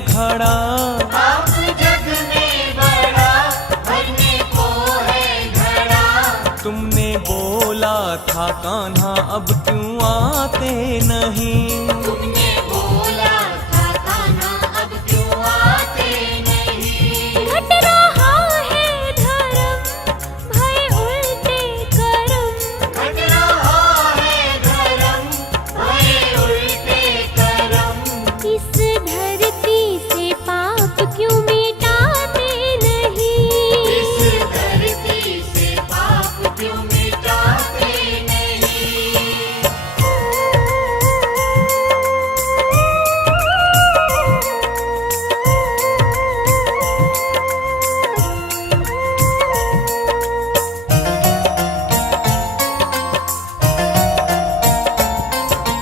घड़ा, आप जग में बड़ा भरने को है घड़ा। तुमने बोला था कान्हा अब क्यों आते नहीं, तुमने बोला था कान्हा अब क्यों आते नहीं। घट रहा है धर्म भय उल्टे कर्म, घट रहा है धर्म भय उल्टे कर्म। इस धरती से पाप क्यों मिटाते नहीं, इस धरती से पाप क्यों मिटाते नहीं।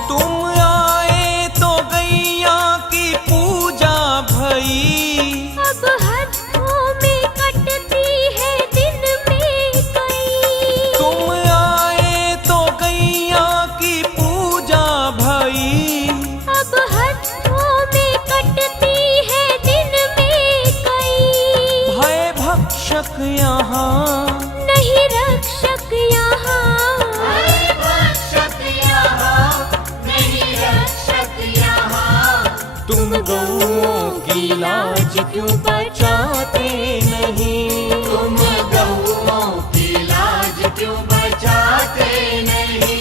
तुम आए तो गैया की पूजा भई, अब हाथों में कटती है दिन में कई। तुम आए तो गैया की पूजा भई, अब हाथों में कटती है दिन में कई। भय भक्षक यहाँ नहीं रक्षक यहाँ, भय भक्षक यहाँ नहीं रक्षक यहाँ। तुम गौओं की लाज क्यों बचाते नहीं, तुम गौओं की लाज क्यों बचाते नहीं।